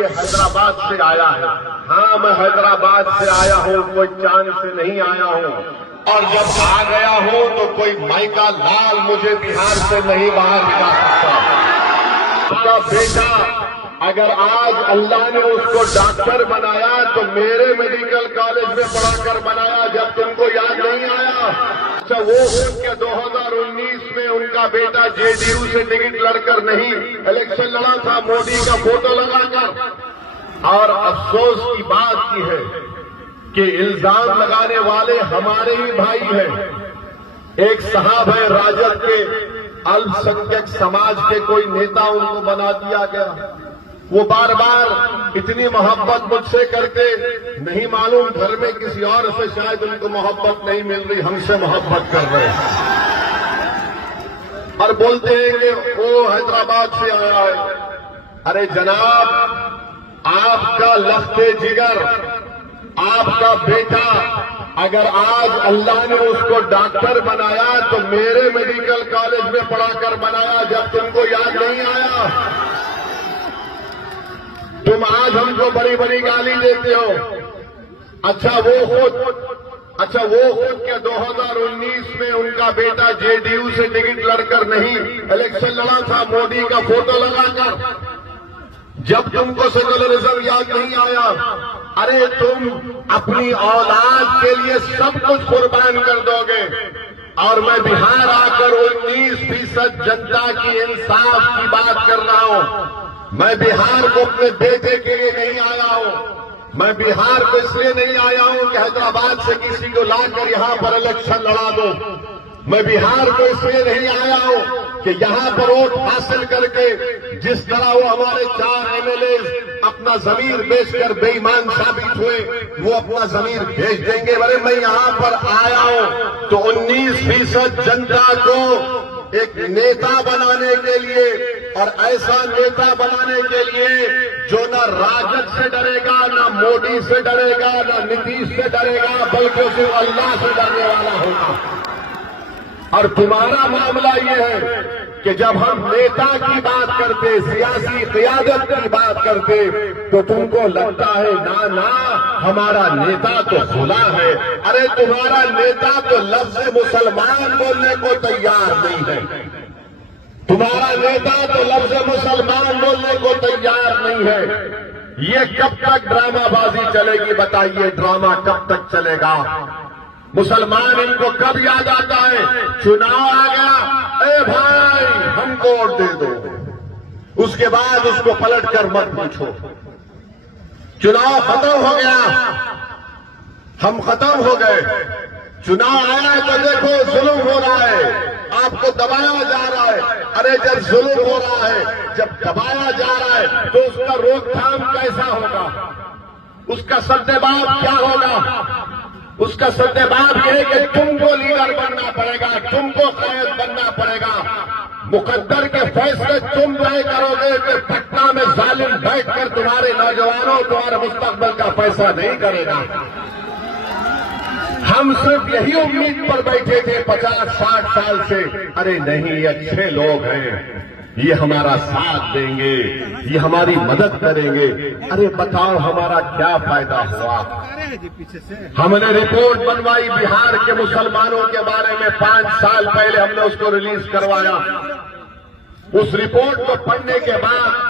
ये हैदराबाद से आया है। हाँ, मैं हैदराबाद से आया हूँ, कोई चांद से नहीं आया हूँ। और जब आ गया हूँ तो कोई माइका लाल मुझे बिहार से नहीं बाहर निकाल सकता। आपका बेटा अगर आज अल्लाह ने उसको डॉक्टर बनाया तो मेरे मेडिकल कॉलेज में पढ़ाकर बनाया, जब तुमको याद नहीं आया। अच्छा, वो उनके 2019 में उनका बेटा जेडीयू से टिकट लड़कर नहीं इलेक्शन लड़ा था, मोदी का फोटो लगाकर। और अफसोस की बात की है कि इल्जाम लगाने वाले हमारे ही भाई हैं। एक साहब है राजद के, अल्पसंख्यक समाज के कोई नेता उनको बना दिया गया। वो बार बार इतनी मोहब्बत मुझसे करके, नहीं मालूम घर में किसी और से शायद उनको मोहब्बत नहीं मिल रही, हमसे मोहब्बत कर रहे हैं। और बोलते हैं कि वो हैदराबाद से आया है। अरे जनाब, आपका लफ्ते जिगर, आपका बेटा अगर आज अल्लाह ने उसको डॉक्टर बनाया तो मेरे मेडिकल कॉलेज में पढ़ाकर बनाया, जब तुमको याद नहीं आया। तुम आज हमको बड़ी बड़ी गाली देते हो। अच्छा, वो खुद के 2019 में उनका बेटा जेडीयू से टिकट लड़कर नहीं इलेक्शन लड़ा था, मोदी का फोटो लगाकर। जब तुमको सेकुलरिज्म याद नहीं आया, अरे तुम अपनी औलाद के लिए सब कुछ कुर्बान कर दोगे। और मैं बिहार आकर 19% जनता की इंसाफ की बात कर रहा हूं। मैं बिहार को अपने बेटे के लिए नहीं आया हूं। मैं बिहार को इसलिए नहीं आया हूं कि हैदराबाद से किसी को लाकर यहां पर इलेक्शन लड़ा दूं। मैं बिहार को इसलिए नहीं आया हूं कि यहां पर वोट हासिल करके जिस तरह वो हमारे 4 एमएलए अपना जमीर बेचकर बेईमान साबित हुए, वो अपना जमीर बेच देंगे। अरे मैं यहां पर आया हूं तो 19% जनता को एक नेता बनाने के लिए, और ऐसा नेता बनाने के लिए जो न राजद से डरेगा, न मोदी से डरेगा, न नीतीश से डरेगा, बल्कि सिर्फ अल्लाह से डरने वाला होगा। और तुम्हारा मामला ये है कि जब हम नेता की बात करते, सियासी क़ियादत की बात करते, तो तुमको लगता है ना हमारा नेता तो खुला है। अरे तुम्हारा नेता तो लफ्ज़ मुसलमान बोलने को तैयार नहीं है। तुम्हारा नेता तो लफ्ज़ मुसलमान बोलने को तैयार नहीं है। ये कब तक ड्रामाबाजी चलेगी बताइए? ड्रामा कब तक चलेगा? मुसलमान इनको कब याद आता है? चुनाव आ गया, ए भाई हमको वोट दे दो। उसके बाद उसको पलट कर मत पूछो। चुनाव खत्म हो गया, हम खत्म हो गए। चुनाव आया तो देखो जुल्म हो रहा है, आपको दबाया जा रहा है। अरे जब जुल्म हो रहा है, जब दबाया जा रहा है, तो उसका रोकथाम कैसा होगा? उसका सद्देबाब क्या होगा? उसका सद्देबाब यह है कि तुमको लीडर बनना पड़ेगा, तुमको कायद बनना पड़ेगा। मुकद्दर के फैसले तुम तय करोगे कि पटना में जालिम बैठकर तुम्हारे नौजवानों, तुम्हारे मुस्तकबिल का फैसला नहीं करेगा। हम सिर्फ यही उम्मीद पर बैठे थे 50-60 साल से, अरे नहीं ये अच्छे लोग हैं, ये हमारा साथ देंगे, ये हमारी मदद करेंगे। अरे बताओ हमारा क्या फायदा हुआ? हमने रिपोर्ट बनवाई बिहार के मुसलमानों के बारे में, 5 साल पहले हमने उसको रिलीज करवाया। उस रिपोर्ट को पढ़ने के बाद